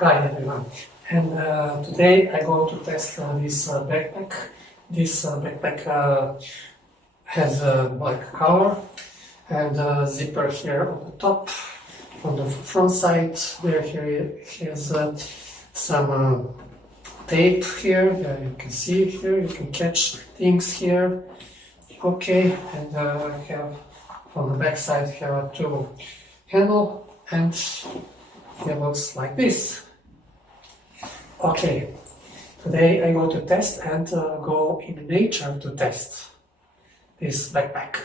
Hi everyone, and today I go to test this backpack. This backpack has a black color and a zipper here on the top. On the front side there has some tape here. You can see here, you can catch things here. Okay, and I have on the back side here two handle, and it looks like this. Okay, today I go to test and go in nature to test this backpack.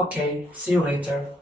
Okay, see you later.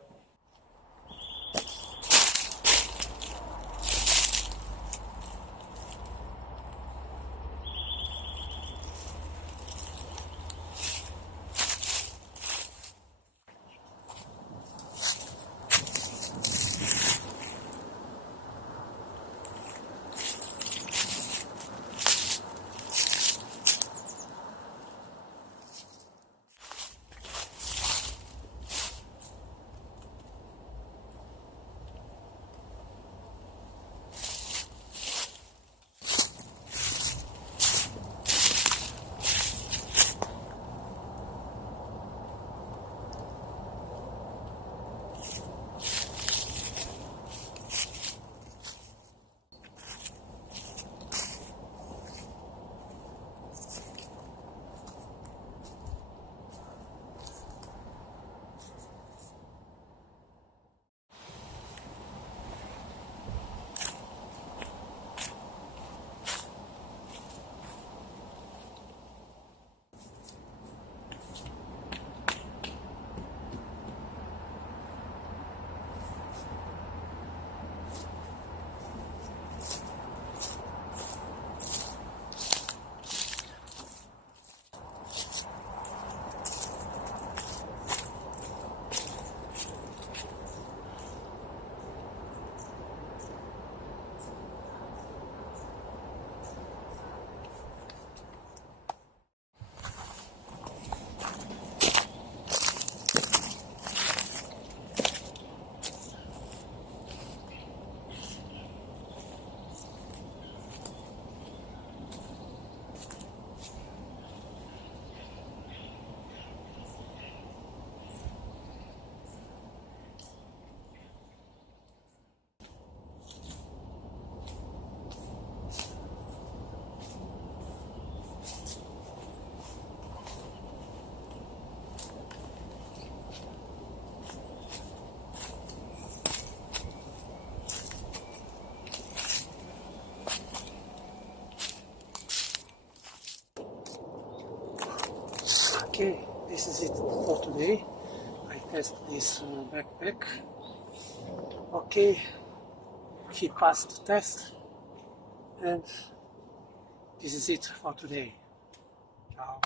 Okay, this is it for today. I test this backpack. Okay, he passed the test, and this is it for today. Ciao.